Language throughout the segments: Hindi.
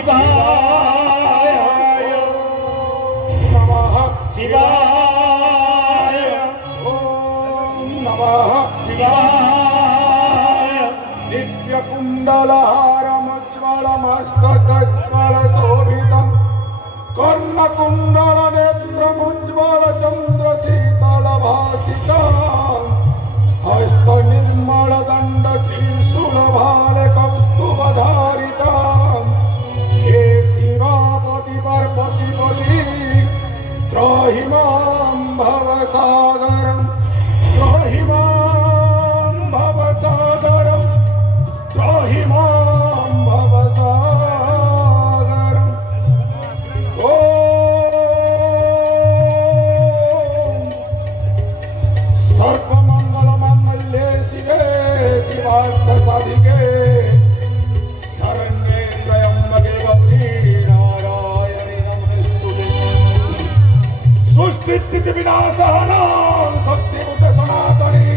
शिवाय नमः शिवाय ओम नमः शिवाय दिव्यकुण्डलहारमुज्ज्वलमस्तकज्ज्वलशोभितं कर्णकुण्डलनेत्रमुज्ज्वलचन्द्रशीतलभासितं हस्तनिर्मलदण्डत्रिशूलभालकौस्तुभधारितं हे शिवापति पार्वतीपति त्राहि मां भवसागरं त्राहि मां भवसागरं त्राहि मां भवसागरम् सर्वमंगलमंगल्ये शिवे शिवार्थसाधिके शरण्ये त्र्यम्बके गौरी नारायणि नमोस्तुते सृष्टिस्थितिविनाशहानां शक्तिभूते सनातनी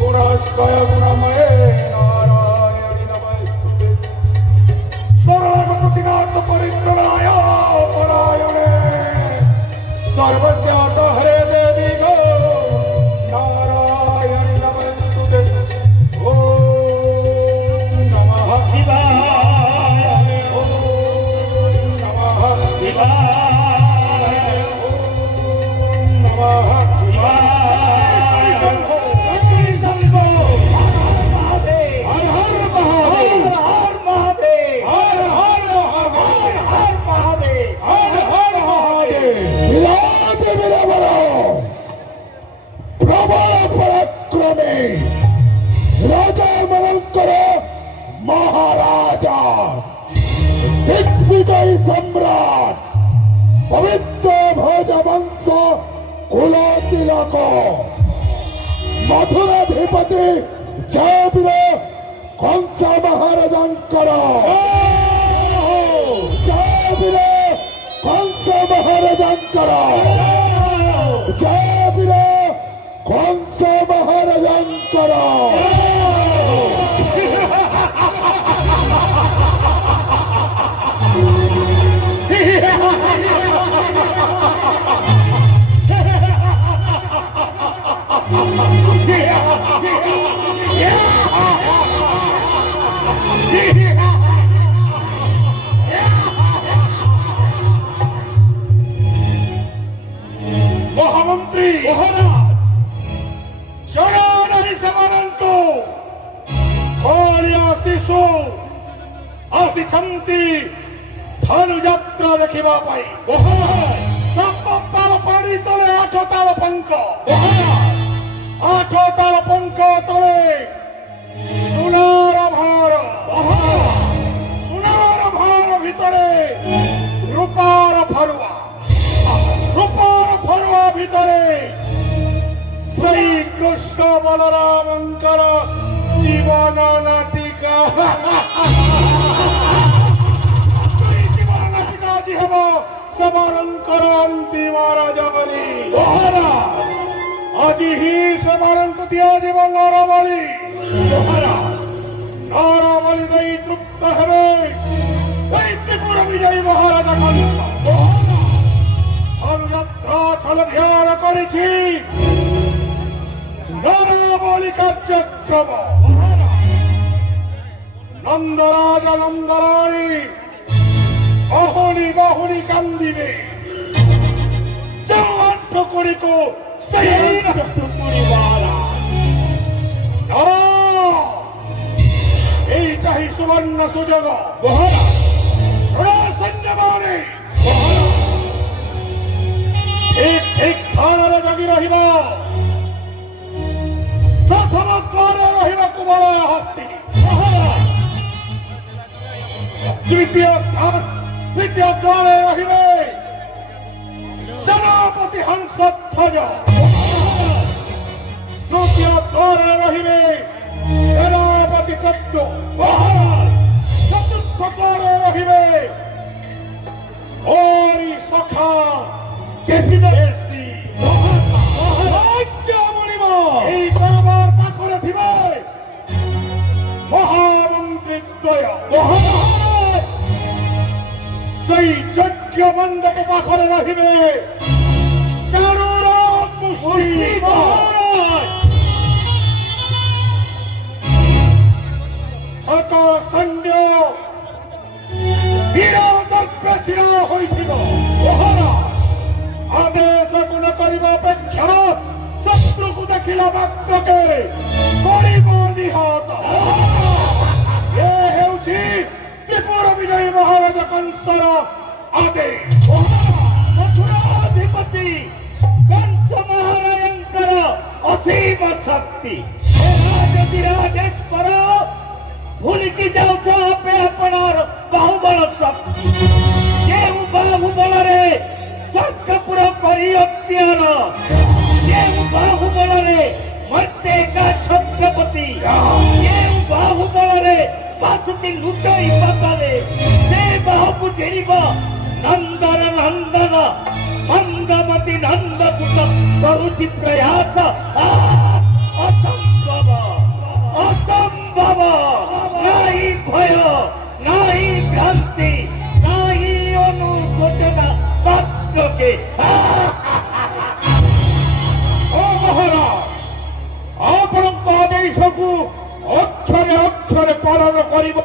गुणस्वय गुणमये नारायणि नमोस्तुते सर्वगतिनाथ परित्रणाय परायणे सर्वस्यार्थ हरे देवी गो नारायणि नमोस्तुते ओम नमः शिवाय ओम नमः शिवाय ओम नमः शिवाय हर हर महादेव हर महादेव हर हर महादेव हर महादेव हर हर महादेव प्रबल पराक्रमे राजा मलंकर महाराजा दिग्विजय सम्राट पवित्र भोज वंश कुलतिलक मथुराधिपति जयवीर कंस महाराजंकर जयवीर कंस महाराजंकर जयवीर कंस महाराजंकर महामंत्री महाराज जरा नहीं समारंतो शिशु आसिछंती धनु यात्रा देखिबा पाई सप्ताह पानी तले आठ ताल पंख आठ ताल पंख तले सुनार भार भितरे रूपार फरुआ भितरे श्री कृष्ण बलरामंकर जीवन नाटिका जीवन नाटिका जी हम समारंकर अंतिम राजबली आज ही समारंक दिया जीवन नारावली नारावली दई तृप्त हे त्रिपुर विजयी महाराज अनुयात्रा छल ध्यान करिछि नारावली कार्यक्रम नंदराज नंदराणी बहुनी कांदिबे जवान ठकुरी को सही ठकुरी वाला এইটা হি সুবর্ণ সুযোগ সৈন্যবাণী ঠিক স্থাନରେ জগি রহিব প্রথম দ্বারে রহিব কুবলয় হস্তি দ্বিতীয় দ্বারে রহিবে সেনাপতি হংসধ্বজ তৃতীয় দ্বারে রহিবে सेनापति कट्ट चतुर्थ द्वारे रहिबे ओरी सखा केसी এই দরবার পাখরে থিবে महामंत्री द्वय সেই যজ্ঞ মণ্ডপ পাখরে রহিবে চারুর মুষ্টি মহারাজ। হত সঞ্জয় বীরদর্প চির হয়েছিল মহারাজ। আদেশ গুণ করিবা অপেক্ষা শত্রুকু দেখিলা মাত্রকে করিব নিহত। এ ହେଉଛି ত্রিপুর বিজয়ী মহারাজ কংসর আদেশ। ମଥୁରାଧିପତି କଂସ ମହାରାଜଙ୍କର ଅସୀମ ଶକ୍ତି। ଯଦି ରାଜେଶ୍ୱର ଭୁଲିକି ଯାଉଛ ଆପେ ଆପଣାର ବାହୁବଳ ଶକ୍ତି। ଯେଉଁ ବାହୁବଳରେ ସ୍ୱର୍ଗପୁର କରି ଅକ୍ତିଆର, ଯେଉଁ ବାହୁବଳରେ ମର୍ତ୍ତେକା ଛତ୍ରପତି, ଯେଉଁ ବାହୁବଳରେ ବାସୁକି ଲୁଟେଇ ପକାରେ, ସେ ବାହୁକୁ ଘେରିବ ନନ୍ଦନ ନନ୍ଦନ ମନ୍ଦମତି ନନ୍ଦକୁଟ କରୁଛି ପ୍ରୟାସ। ଅସମ୍ଭବ ଅସମ୍ଭବ। ନାହିଁ ଭୟ, ନାହିଁ ଭ୍ରାନ୍ତି, ନାହିଁ ଅନୁଶୋଚନା ମାତ୍ରକେ। ଓ ମହାରାଜ, ଆପଣଙ୍କ ଆଦେଶକୁ ଅକ୍ଷରେ ଅକ୍ଷରେ ପାଳନ କରିବ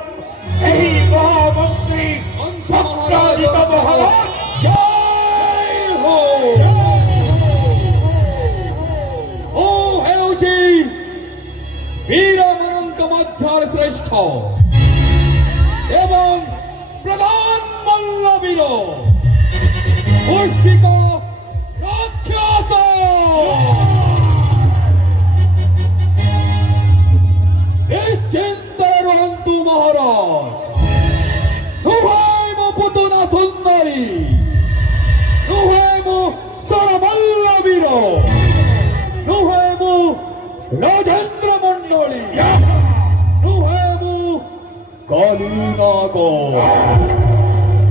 ଏହି ମହାମନ୍ତ୍ରୀ ସତ୍ରାଜିତ ମହାରାଜ। ଜୟ ହୋ। ଓ ହେଉଛି ବୀରମାନଙ୍କ ମଧ୍ୟରେ ଶ୍ରେଷ୍ଠ ଏବଂ ପ୍ରଧାନ ମଲ୍ଲବୀର ମୁଷ୍ଟିକ ରାକ୍ଷସ। ନିଶ୍ଚିନ୍ତରେ ରୁହନ୍ତୁ ମହାରାଜ। ନୁହେଁ ମୋ ପୁତନା ସୁନ୍ଦରୀ, ନୁହେଁ ମୋ ସରମଲ୍ଲବୀର, ନୁହେଁ ମୋ ରାଜେନ୍ଦ୍ର ମଣ୍ଡଳୀ, ନୁହେଁ ମୋ କାଳୀନାଗ,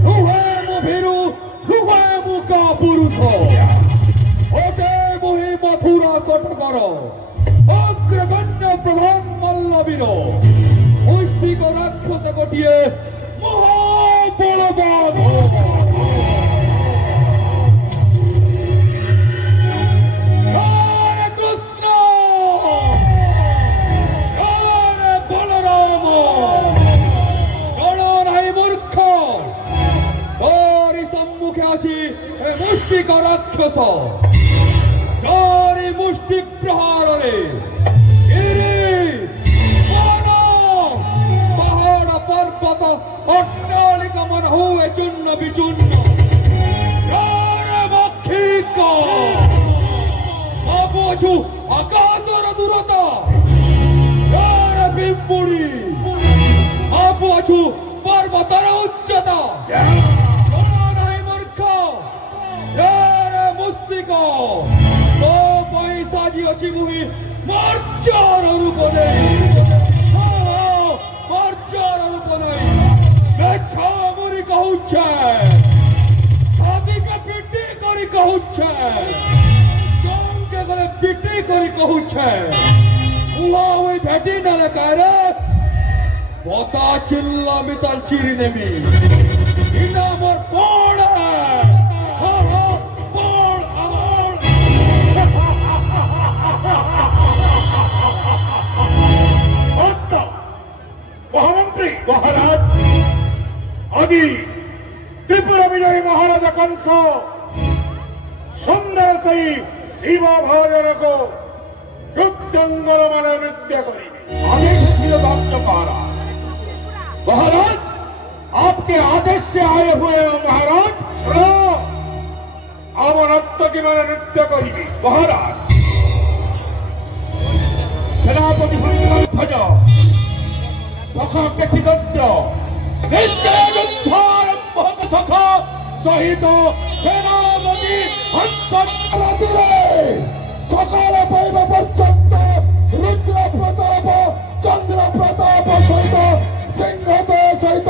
ନୁହେଁ ମୋ ଭୀରୁ, ନୁହେଁ ମୋ କାପୁରୁଷ। ଅଟେ ମୋହି ମଥୁରା କଟକର ଅଗ୍ରଗଣ୍ୟ ପ୍ରଧାନ ମଲ୍ଲବୀର ମୁଷ୍ଟିକ ରାକ୍ଷସ ଗୋଟିଏ ମହାବଳବାନ। ହରେ କୃଷ୍ଣ, ହରେ ବଳରାମ। ଜଣ ନାହିଁ ମୂର୍ଖ, ତୋରି ସମ୍ମୁଖେ ଅଛି ଏ ମୁଷ୍ଟିକ ରାକ୍ଷସ। ଚାରି ମୁଷ୍ଟି ପ୍ରହାରରେ ପାହାଡ଼ ପର୍ବତ ଅଟ୍ଟାଳିକା ମନ ହୁଏ ଚୂର୍ଣ୍ଣ ବିଚୂର୍ଣ୍ଣ। ଭାବୁଅଛୁ ଆକାଶର ଦୂରତା, ପିମ୍ପୁଡ଼ି ଭାବୁଅଛୁ ପର୍ବତର ଉଚ୍ଚତା। ନାହିଁ ମୂର୍ଖ, ମୁସ୍ତିକ, ତୋ ପାଇଁ ସାଜିଅଛି ମୁହିଁ ମର୍ଚ୍ଚର ରୂପ ନେଇ। ମର୍ଚ୍ଚର ରୂପ ନେଇ ବେଛାମୁରି କହୁଛେ, ଛାତିକେ ପିଟି କରି କହୁଛେ, ସଙ୍ଗେ ଗଲେ ପିଟି କରି କହୁଛେ। ওই ভেটি নালে কারে বতা চিল্লামি তার চিরি নেবি। ইনা মোর পড়ে মহামন্ত্রী মহারাজ, আদি ত্রিপুরা বিজয়ী মহারাজা কংস সুন্দর সেই শিব ভজনক नृत्यंगल मन नृत्य करेंगे। आदेश महाराज, आपके आदेश से आए हुए महाराज अब नर्तकी मन नृत्य करेंगे। महाराज सेनापति ध्वज सखा केशिदंड सखा सहित सेनापति সকালে পাইব পর্যন্ত রুদ্র প্রতাপ চন্দ্র প্রতাপ সহিত সিংহদ সহিত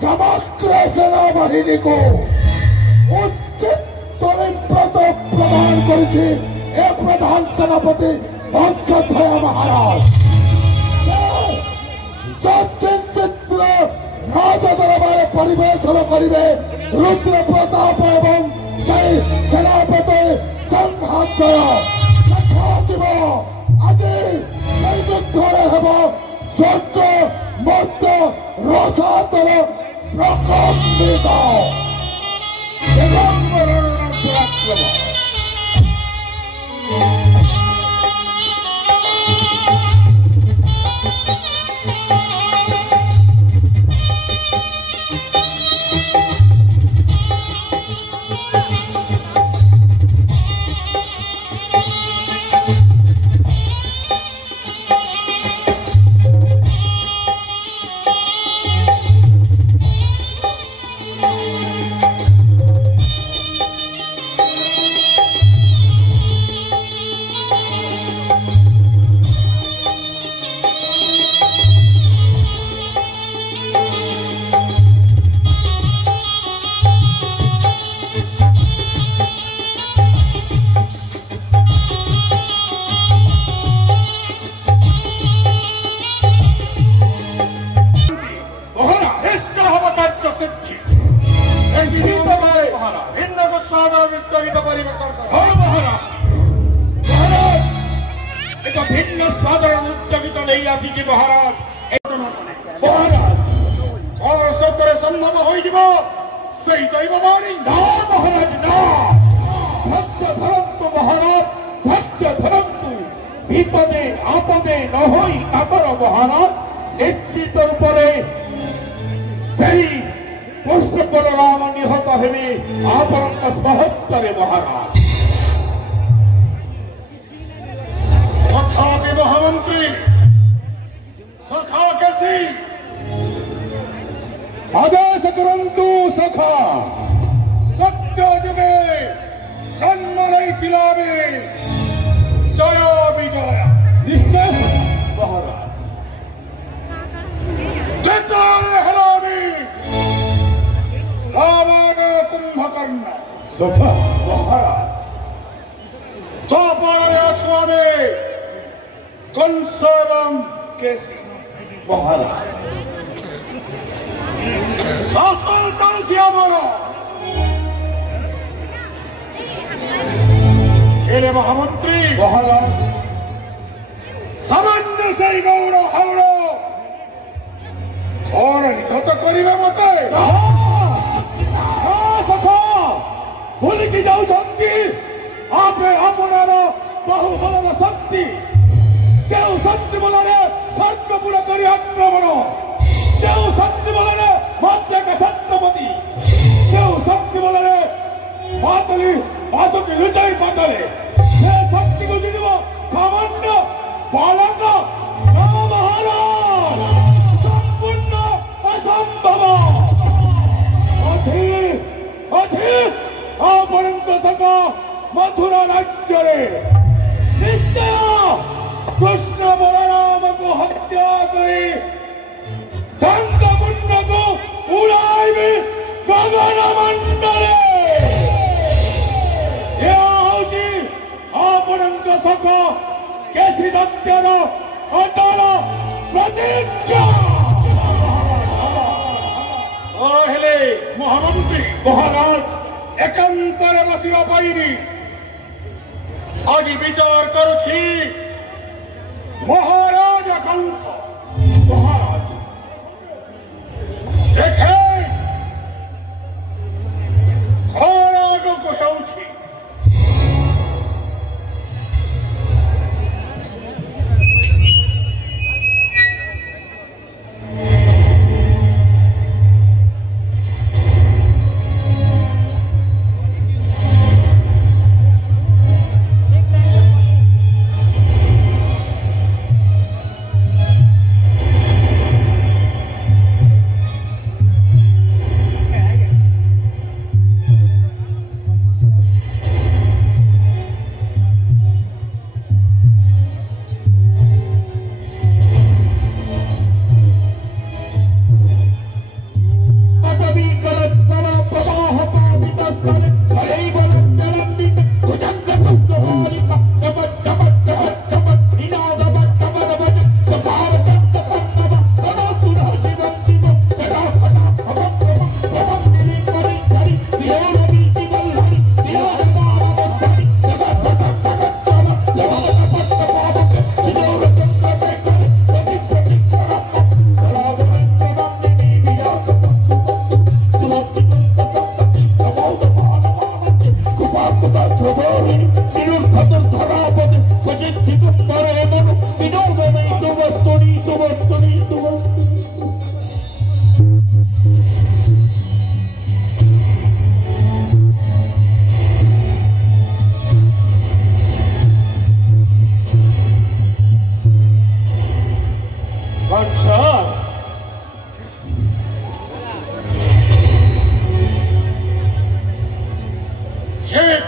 সমগ্র সেনাবাহিনীকে উচিত তরিব্রত প্রদান করেছি এ প্রধান সেনাপতি বংশোদ্ভয় মহারাজ। যৎকিঞ্চিত রাজ দরবারে পরিবেশন করিবে रुद्र प्रताप एवं সেই সেনাপতি সংঘাত দেখাଯିବ ଆଜି সেই ଯୁଦ୍ଧରେ ହେବ ସ୍ୱର୍ଗ ମର୍ତ୍ତ ରସାତଳ ପ୍ରକମ୍ପିତ ଏବଂ ପରାକ୍ରମ। সম্ভব হয়ে যাব সেই দৈববাণী না মহারাজ না ধৈর্য ধরন্তু মহারাজ ধৈর্য ধরন্তু বিপদে আপদে নহই কাতর মহারাজ নিশ্চিত রূপে সেই কৃষ্ণ বলরাম নিহত হেবে আপনার সহস্তরে মহারাজ। সখা মহামন্ত্রী সখা কেসি आदेश करंतु सखा सत्य जुगे जन्म नहीं खिलावे जय विजय निश्चय महाराज जय हलावी रावण कुंभकर्ण सखा महाराज सपर स्वामी कंस एवं केसी महाराज महामंत्री महाराज सामान्य से गौड़ हावड़ और निहत करिबे मते भूल की जाउछंती आपे अपनार बाहुबलर शक्ति केउ शक्ति बलरे स्वर्ग पूरा करी आक्रमण केउ शक्ति बलरे मध्यका छत्रपति केउ शक्ति बलरे मातली बासुकी लुचाई पातले से शक्ति को जिनिब सामान्य बालक ना महाराज संपूर्ण असंभव अछि अछि आपनक सका मथुरा राज्य रे निश्चय कृष्ण बलराम को हत्या करी धंगमुंड को उड़ाइबे गगन मंडले आपनक सखा केसी दत्तर अटल प्रतिज्ञा हेले महामंत्री महाराज एकांतरे बसिबा पाइनी आज विचार करुछि महाराज कंस महाराज देखे खराग को हेउछि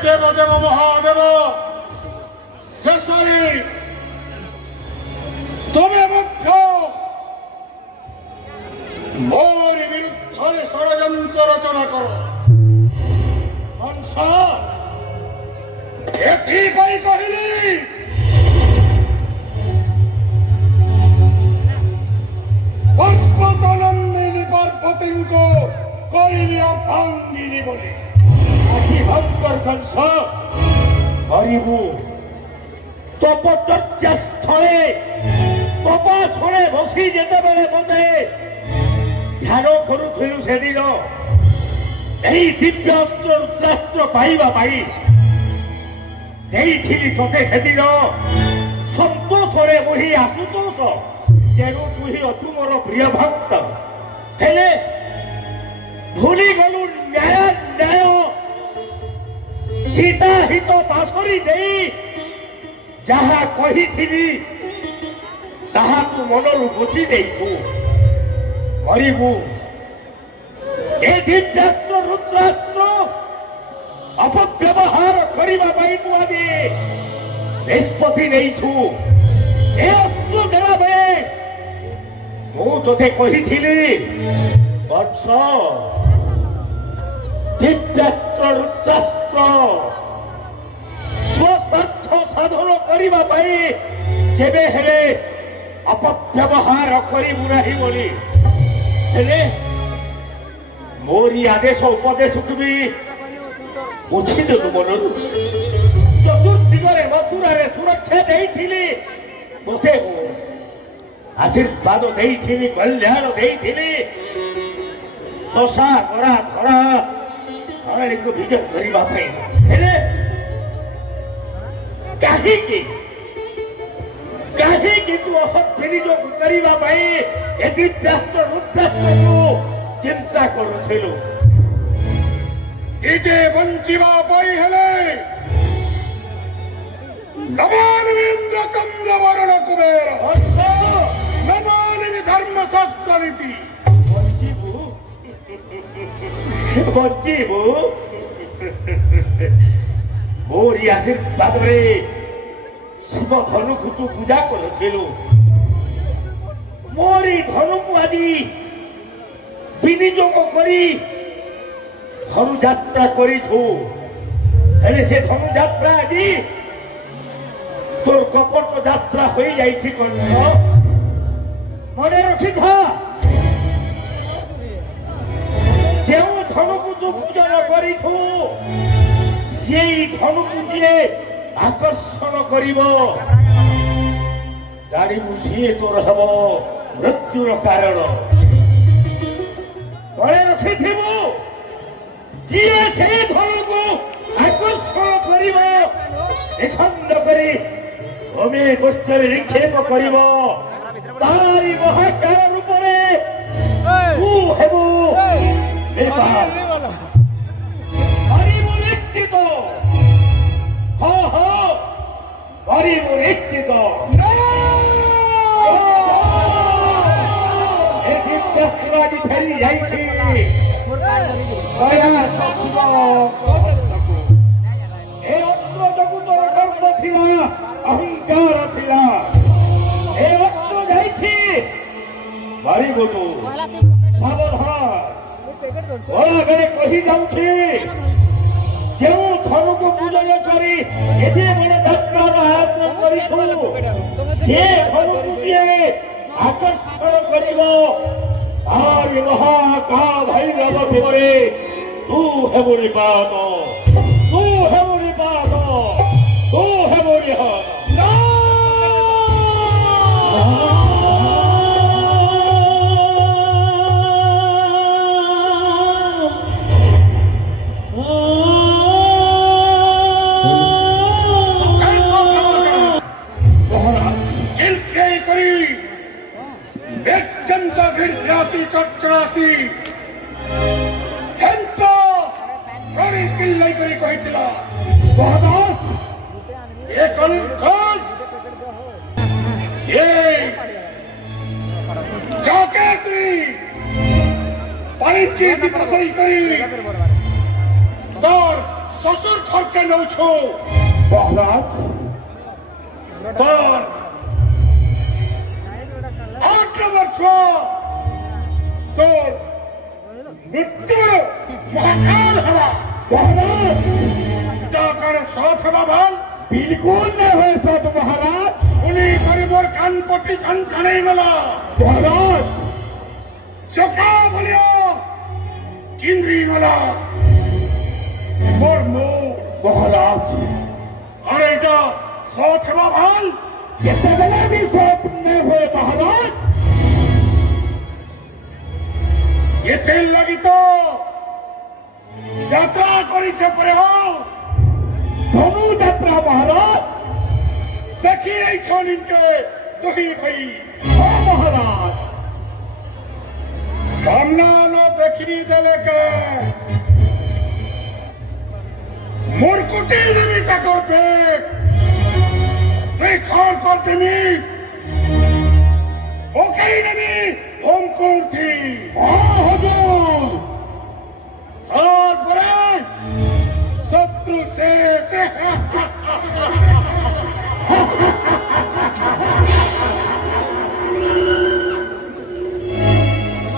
দেবদেব মহাদেব শেষে তুমি মুখ্য মোর বিরুদ্ধে ষড়যন্ত্র রচনা করো। কংস এথিপাই কহিলি পর্বতনন্দিনী পার্বতীঙ্ক করিবি অর্ধাঙ্গিনী বলি। আহি ভক্তর কংস হরিবু তপচর্যা স্থলে তপাসনে বসি যেতবে মতে ধ্যান করুଥିଲୁ সেদিন এই দিব্য অস্ত্র রুদ্রাস্ত্র পাইবা পাই ଦେଇଥିଲି ତୋତେ ସେଦିନ ସନ୍ତୋଷରେ ମୁହିଁ ଆଶୁତୋଷ ତେଣୁ ତୁହି ଅଛୁ ମୋର ପ୍ରିୟ ଭକ୍ତ। ହେଲେ ଭୁଲିଗଲୁ ନ୍ୟାୟ ନ୍ୟାୟ ହିତାହିତ ପାଶରି ଦେଇ ଯାହା କହିଥିଲି ତାହାକୁ ମନରୁ ବୁଝି ଦେଇଛୁ। କରିବୁ ଏ ଦିବ୍ୟାସ୍ତ୍ର ରୁଦ୍ରାସ୍ତ୍ର ଅପବ୍ୟବହାର କରିବା ପାଇଁ ତୁ ଆଜି ନିଷ୍ପତ୍ତି ନେଇଛୁ। ଏ ଅସ୍ତ୍ର ଦେଲା ବେଳେ ମୁଁ ତୋତେ କହିଥିଲି ବତ୍ସ ଦିବ୍ୟାସ୍ତ୍ର ରୁଦ୍ରାସ୍ତ୍ର ସ୍ୱସ୍ୱାର୍ଥ ସାଧନ କରିବା ପାଇଁ କେବେ ହେଲେ ଅପବ୍ୟବହାର କରିବୁ ନାହିଁ ବୋଲି। ହେଲେ ମୋରି ଆଦେଶ ଉପଦେଶକୁ ବି ବୁଝିଦେଲୁ ମନରୁ। ଚତୁର୍ଦିଗରେ ମଥୁରାରେ ସୁରକ୍ଷା ଦେଇଥିଲି ତୋତେ ମୁଁ ଆଶୀର୍ବାଦ ଦେଇଥିଲି କଲ୍ୟାଣ ଦେଇଥିଲି। ଶଶା ଗରା ଧରା ଧରଣୀକୁ ବିଜୟ କରିବା ପାଇଁ। ହେଲେ କାହିଁକି କାହିଁକି ତୁ ଅସତ୍ ବିନିଯୋଗ କରିବା ପାଇଁ ଏ ଦିବ୍ୟାସ୍ତ୍ର ରୁଦ୍ରାସ୍ତ୍ରକୁ ଚିନ୍ତା କରୁଥିଲୁ? ନିଜେ ବଞ୍ଚିବା ପାଇଁ ହେଲେ ନମାନିନ୍ଦ୍ର ଚନ୍ଦ୍ରବରଣ କୁବେର ନମାନି ଧର୍ମ ଶାସ୍ତ୍ର ନୀତି। ବଞ୍ଚିବୁ ବଞ୍ଚିବୁ ମୋରି ଆଶୀର୍ବାଦରେ ଶିବ ଧନୁକୁ ତୁ ପୂଜା କରୁଥିଲୁ। ମୋରି ଧନୁକୁ ଆଜି ବିନିଯୋଗ କରି ଧନୁଯାତ୍ରା କରିଛୁ। ହେଲେ ସେ ଧନୁଯାତ୍ରା ଆଜି ତୋର କପଟ ଯାତ୍ରା ହୋଇଯାଇଛି। କଂସ ମନେ ରଖିଥା, ଯେଉଁ ଧନୁକୁ ତୁ ପୂଜନ କରିଛୁ ସେଇ ଧନୁକୁ ଯିଏ ଆକର୍ଷଣ କରିବ ଜାଣିବୁ ସିଏ ତୋର ହେବ ମୃତ୍ୟୁର କାରଣ। ମନେ ରଖିଥିବୁ, ଯିଏ ସେଇ ଧନୁକୁ ଆକର୍ଷଣ କରିବ ନିଖଣ୍ଡ କରି ଭୂମି ପୃଷ୍ଠରେ ନିକ୍ଷେପ କରିବ ତାରି ମହାକାଳ ରୂପରେ ତୁ ହେବୁ ନିର୍ବାଣ। ହରିବୁ ନିଶ୍ଚିତ, ହଁ ହଁ ହରିବୁ ନିଶ୍ଚିତ। ଏ ଦିବ୍ୟାସ୍ତ୍ର ଆଜି ଫେରି ଯାଇଛି। ଏ ଅସ୍ତ୍ର ଯୋଗୁଁ ତୋର ଗର୍ବ ଥିଲା, ଅହଙ୍କାର ଥିଲା। ଏ ଅସ୍ତ୍ର ଯାଇଛି ମାରିବୁ ତୁ। ସାବଧାନ, ଗଳାବେଳେ କହି ଯାଉଛି, ଯେଉଁ ଧନୁକୁ ପୂଜନ କରି ଏତେ ବଡ଼ ଯାତ୍ରାର ଆୟୋଜନ କରିଛୁ ସେ ଧନୁକୁ ଯିଏ ଆକର୍ଷଣ କରିବ ତାରି ମହାକାଳ ଭୈରବ ରୂପରେ ତୁ ହେବୁ ନିପାତ, ତୁ ହେବୁ ନିପାତ, ତୁ ହେବୁ ନିହତ। ଚକ୍ରାସୀ ହେନ୍ତ ପ୍ରଣୀ କିଲ୍ଲାଇ କରି କହିଥିଲା ମହାଦାସ ଏ କନଖୋଜ ଏ ଜାକେତି ପାଣିକି ବିପସଇ କରି তোর শ্বশুর ঘর के नौ छो महाराज पर 8 वर्ष तो मृत्यु महाकाल हवा महाराज जाकर साथ हवा भाल बिल्कुल नहीं हुए सब महाराज उन्हीं गरीबों कान पटी कान खाने वाला महाराज चका बोलिया किंद्री वाला मोर मुंह महाराज अरे जा साथ हवा भाल केतबेले भी सब नहीं हुए महाराज ये तेल लगी तो यात्रा करी से परे हो धनु यात्रा महाराज देखी नहीं छोड़ इनके दुही भाई हाँ महाराज सामना न देखी देले के मुरकुटी देवी तक और पे नहीं खान करते नहीं ओके ही नहीं हम कौन थी हाँ हुजूर और बड़े शत्रु से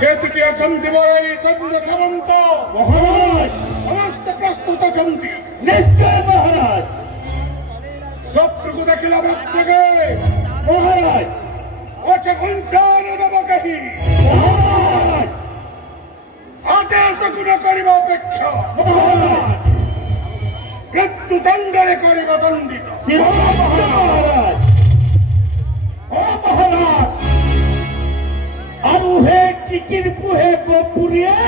शेतकी असंति बोले संत समंत महाराज समस्त प्रस्तुत असंति निश्चय महाराज शत्रु को देखिला बच्चे गए महाराज ओचे गुंचान दब कही महाराज आदेश गुण करिबा अपेक्षा महाराज मृत्यु दंडरे करिबा दंडित महाराज हाँ महाराज अरुहे चिकिन पुहे को पुरिये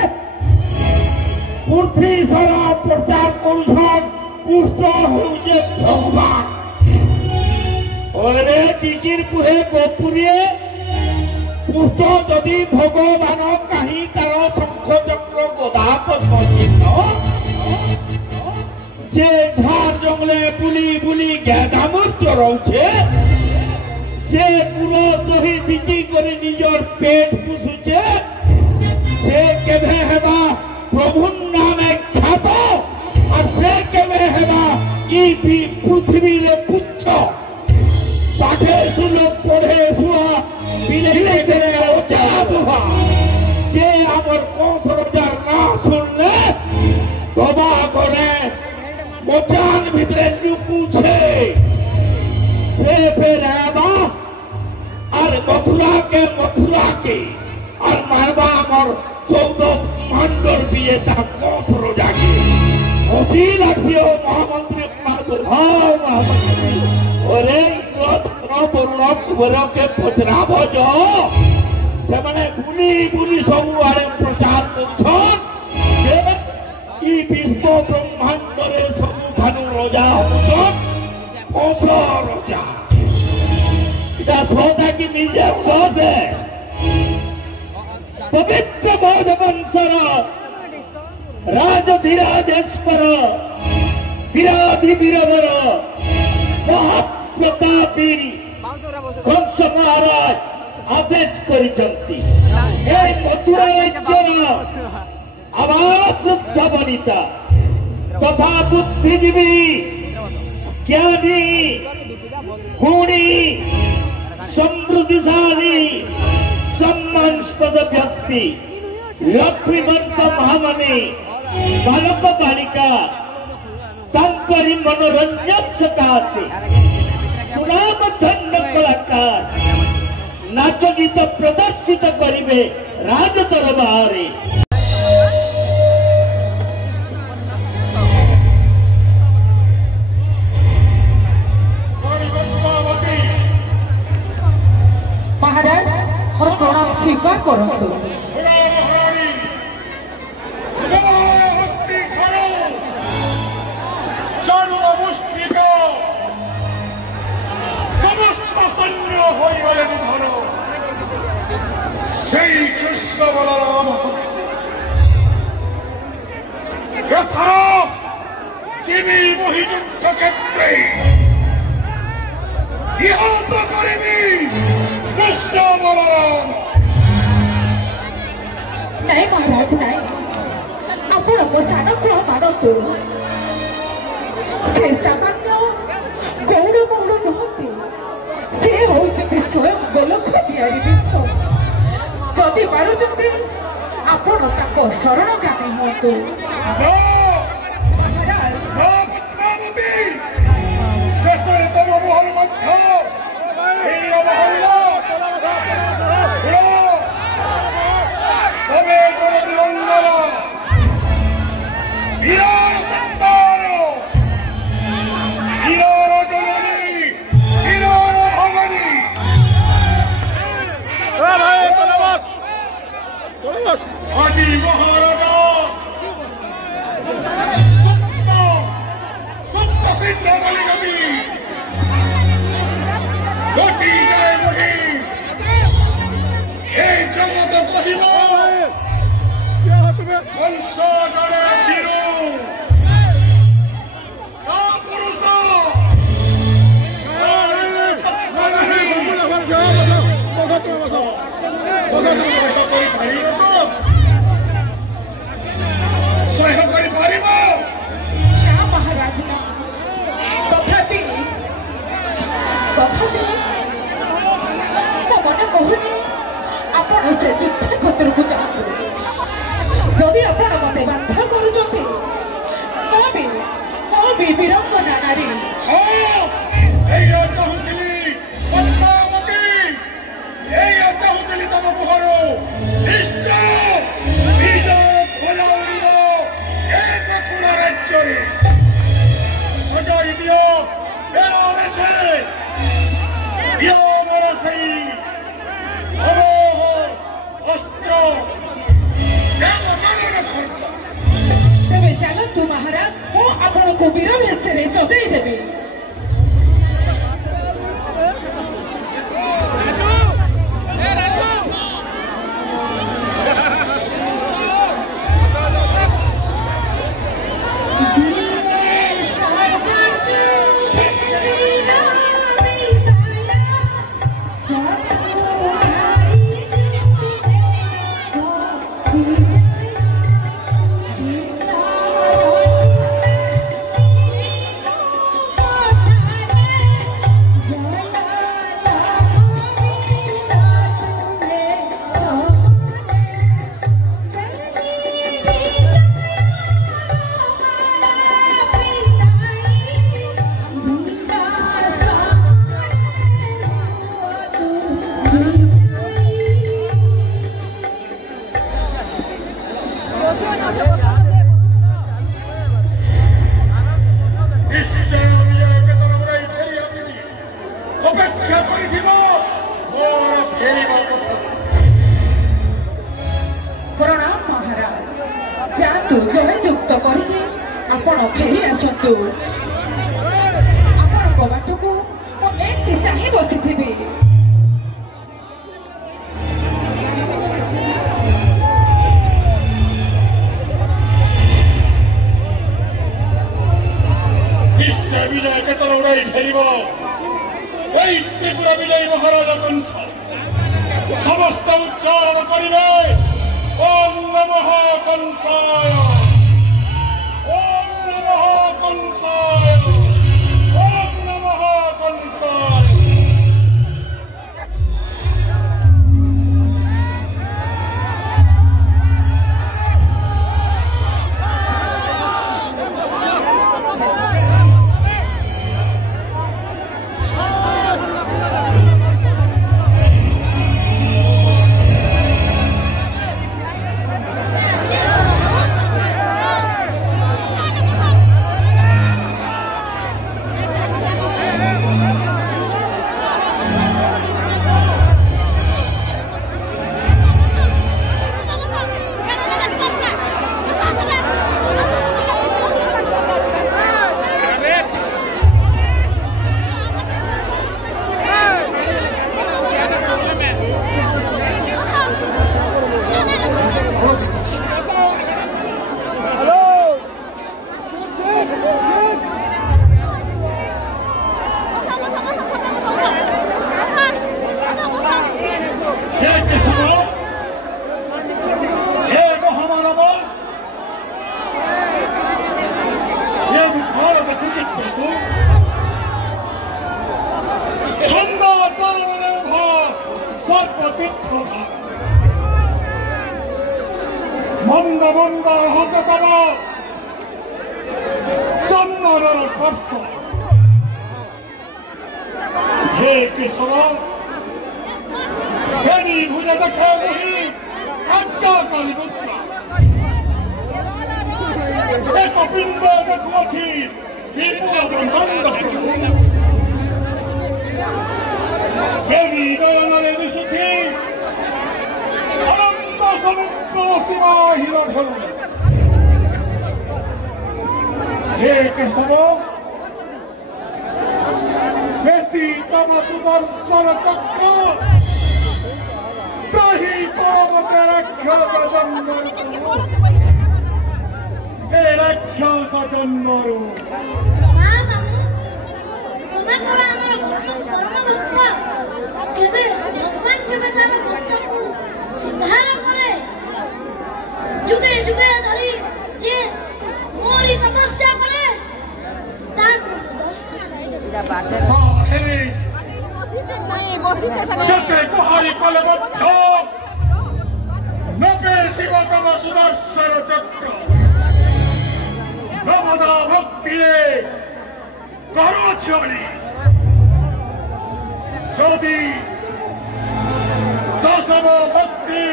पृथ्वी सारा प्रचार करुछन पुष्ट होउछे भगवान ओरे चिकिन पुहे को पुरिये पुष्ट जदि भगवान कहीं तार शंख चक्र गदा पद्म जे झाड़ जंगले बुली बुली गैदामत चरौछे जे पुरो दही बिकी करी निजर पेट पुषुचे से केभे हेबा प्रभु नामे ख्यात और से केभे हेबा ई भी पृथ्वी रे पुच्छ पाठे सुनो पढ़े सुआ बिले तेरे ओजा बुहा जे आमर कौन सरजार ना सुनले गबा करे मोचान भितरे नुकुछे से फिर आबा और मथुरा के और मारबा और 14 मंडल दिए कसरो जाके हसी लाखियो महामंत्री मारबो हाँ महामंत्री अरे वरुण कुबर के पचरा भज से मैंने बुली बुली सब आड़े प्रचार कर विश्व ब्रह्मांड सबुठानु रजा हूँ रजा सौदा की निजे सौदे पवित्र बौद्ध वंशर राजधीराजेश्वर विराधि वीरवर महाप्रतापी कंस महाराज आदेश करिसंती ए मथुरा राज्यर आवास वनिता तथा बुद्धिजीवी ज्ञानी गुणी समृद्धिशाली सम्मानस्पद व्यक्ति लक्ष्मीवंत महामणि बालक बालिका तांकरी मनोरंजन सकाशे सुनामधन्य कलाकार नाच गीत प्रदर्शित करिवे राज दरबारे महाराज मोर प्रणाम स्वीकार करतु कृष्ण बलराम यथा जीवी वही युद्ध क्षेत्रे निहत करिबी कृष्ण बलराम नहीं महाराज नहीं आपण को साधक मारतु ସେ ସାମାନ୍ୟ ଗୌଡ଼ ଗୌଡ଼ ନୁହନ୍ତି, ସେ ହେଉଛନ୍ତି ସ୍ୱୟଂ ଗୋଲଖ ତିଆରି ବିଶ୍ୱ। ଯଦି ପାରୁଛନ୍ତି ଆପଣ ତାଙ୍କ ଶରଣଗାମୀ ହୁଅନ୍ତୁ। আদি মহারাজা সত্য সিদ্ধ বলে নবী গতি জয় বহি এই জগত কহিব বংশধরে চিরু পুরুষ ମହାରାଜ ତଥାପି ମୋ ମନେ କହୁନି ଆପଣ ସେ ଯୁଦ୍ଧ କ୍ଷେତ୍ରକୁ ଯାଆନ୍ତୁ। ଯଦି ଆପଣ ମତେ ବାଧ୍ୟ କରୁଛନ୍ତି ମୁଁ ବି ବୀରଙ୍ଗନା ନାରୀ। ଚାହୁଁଥିଲି ତମ ମୁହଁରୁ ନିଶ୍ଚୟ ବିଜୟ ଖୋଲା ଉଡ଼ିବ ଏ ପ୍ରଖୁଣ ରାଜ୍ୟରେ। ସଜାଇ ଦିଅ ମୋର ସେଇ ଅମୋହ ଅସ୍ତ୍ର ତେବେ ଚାଲନ୍ତୁ ମହାରାଜ, ମୁଁ ଆପଣଙ୍କୁ ବୀର ବେଶରେ ସଜାଇ ଦେବି। ପ୍ରଣାମ ମହାରାଜ, ଯାଆନ୍ତୁ ଜୟଯୁକ୍ତ କରିକି ଆପଣ ଫେରି ଆସନ୍ତୁ। ଆପଣଙ୍କ ବାଟକୁ ମୁଁ ଏମିତି ଚାହିଁ ବସିଥିବି। ବିଜୟ କେତନ ଉଡ଼ାଇ ଫେରିବ এই ত্রিপুরা বিজয়ী মহারাজা কংস সমস্ত উচ্চারণ করিবে ওম নমঃ কংসায়, ওম নমঃ কংসায়, ওম নমঃ কংসায়। চিত্তু সুন্দর তরুণের ভাব সর্বতীর্থ মন্দ মন্দ হতে পার চন্দনের স্পর্শ হে কেশব ফেরি ভুজে দেখে বহি আজ্ঞাকারী মুদ্রা এক পিণ্ড দেখুছি বিপুল ব্রহ্মাণ্ড ফেরি নয়নের বিশুদ্ধি অনন্ত সমুদ্র সীমা হিরোধন হে কেশব বেশি তম সুদর্শন চক্র তাহি পরমতে রাক্ষস জন্মরূপ হে রাক্ষস জন্মরূপ যুগে যুগে ধরি যে মোরি তপস্যা করে তার যেতে কুহারি কলবদ্ধ নবে শিবতম সুদর্শন চক্র নবদা ভক্তিরে করছড়ি যদি দশম ভক্তি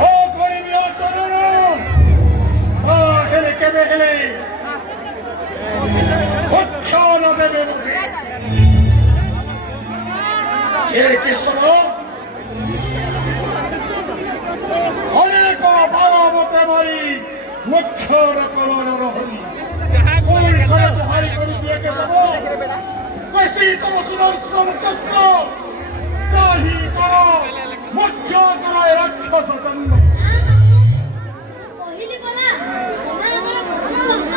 ও করিবি আচরণ হেলে কেবে হেলে উচ্ছন দেবে মুখে হে কৃষ্ণ অনেক ভারমতে মারি মুখ্যর করণ রহনি হারি করি দিয়ে কেশব বেশি তম সুদর্শন চক্র তাহি কর মুখ্য করায় রাক্ষস জন্ম কহিলি বলা তোমার আমার ভক্ত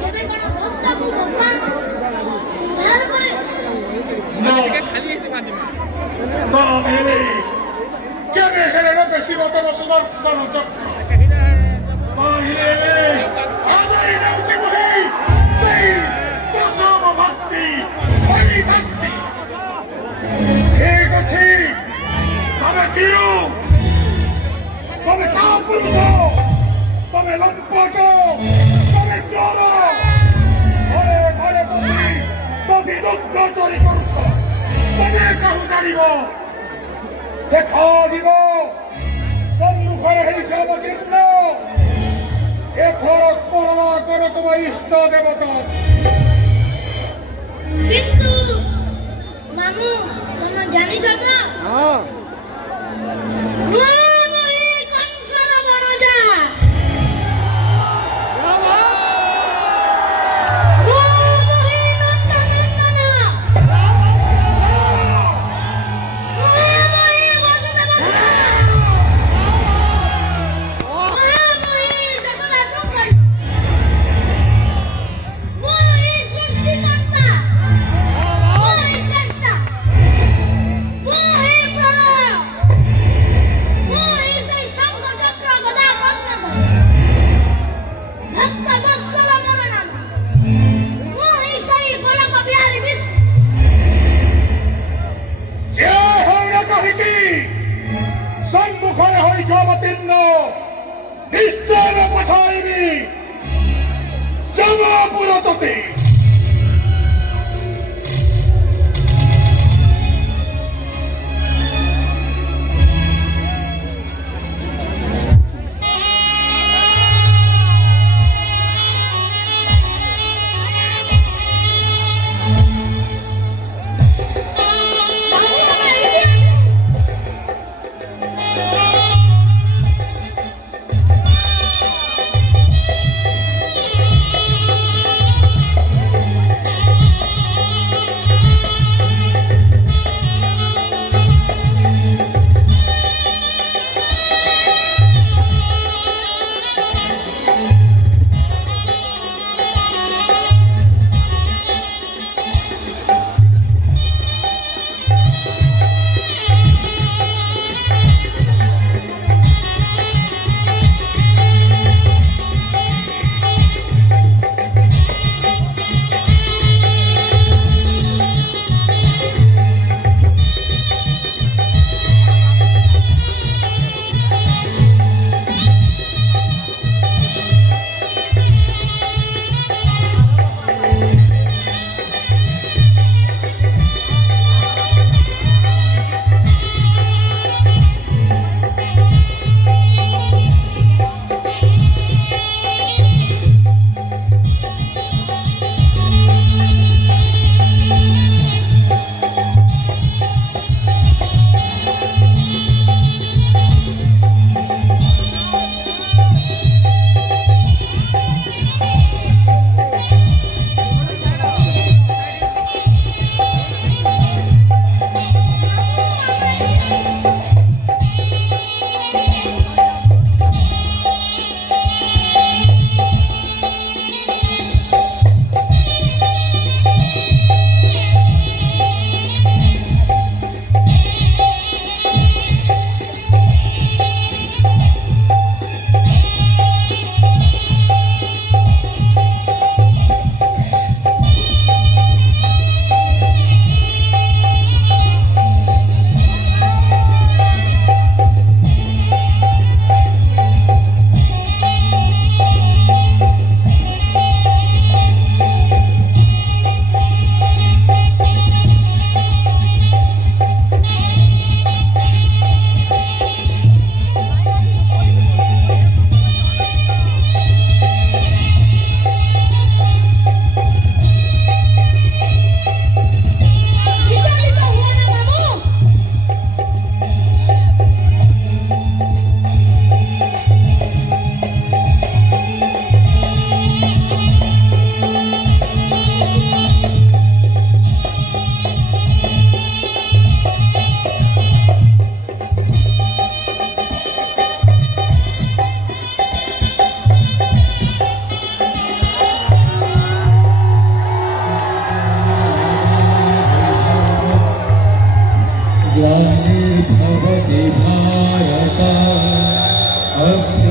কেবে কোন ভক্তକୁ ভগবান সিংহার করে কেবে হেলে রূপে শিবতম সুদর্শন চক্র আমারই নামটি বলি সেই দশম ভক্তি হরি ভক্তি ঠিক আছে তবে কিরু তবে সাপুরুষ তবে লম্পট তবে চোর ঘরে ঘরে বসি যদি দুঃখ চরি করুক তবে কাহু জানিব দেখাଯିବ ସମ୍ମୁଖରେ ହେଇଛି ଅବତୀର୍ଣ୍ଣ ଏଥର ସ୍ମରଣ କର ତୁମ ଇଷ୍ଟ ଦେବତା কিন্তু মামু তুমি জানিছ তো সম্মুখରେ ହୋଇଛି ଅବତୀର୍ଣ୍ଣ ନିଶ୍ଚୟ ପଠାଇବି ଯମପୁର ତୋତେ ग्लानिर्भवति भारत अभ्युदयम्